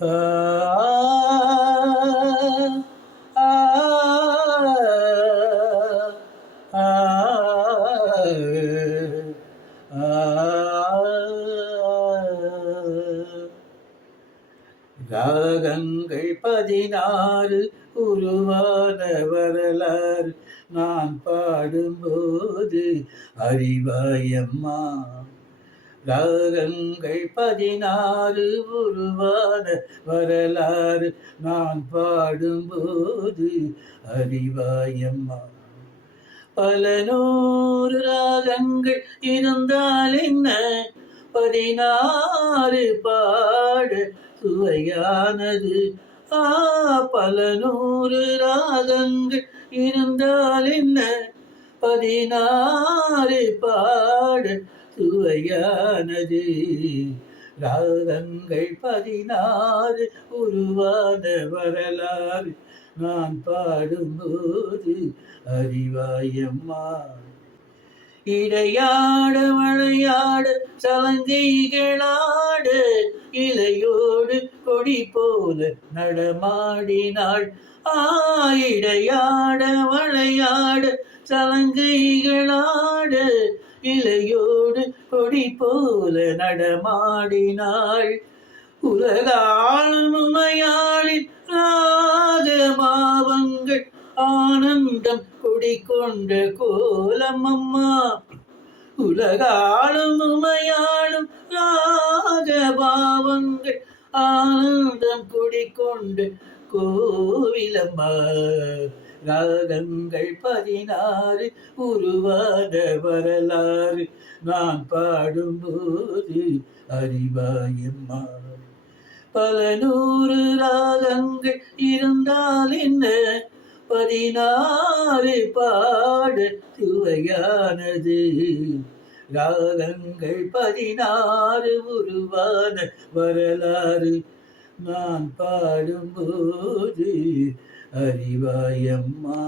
ஆ ஆ ஆ ராகங்கள் 16 உருவான வரலாறு நான் பாடும்போது அறிவாயம்மா. ராகங்கள் 16 உருவான வரலாறு நான் பாடும்போது அறிவாயம்மா. பல நூறு ராகங்கள் இருந்தால் என்ன, 16 பாட சுவையானது. பல நூறு ராகங்கள் இருந்தால் என்ன, 16 பாட சுவையானது. ராகங்கள் 16 உருவான வரலாறு நான் பாடும்போது அறிவாயம்மா. இடையாட விளையாட சலங்கைகளாட இலையோடு கொடி போல நடமாடினாள். இடையாட விளையாட சலங்கைகளாட இலையோடு கொடி போல நடமாடினாள். உலகாளும் உமையாளின் ராகமாவங்கள் ஆனந்தம் குடிக்கொண்ட கோலம் அம்மா. உலகாளும் உமையாளும் ராகபாவங்கள் ஆனந்தம் குடிக்கொண்ட கோவிலம்மா. ராகங்கள் 16 உருவான வரலாறு நான் பாடும்போது அறிவாயம்மா. பல நூறு ராகங்கள் இருந்தால் என்ன, 16 பாட சுவையானது. ராகங்கள் 16 உருவான வரலாறு நான் பாடும்போது அறிவாயம்மா.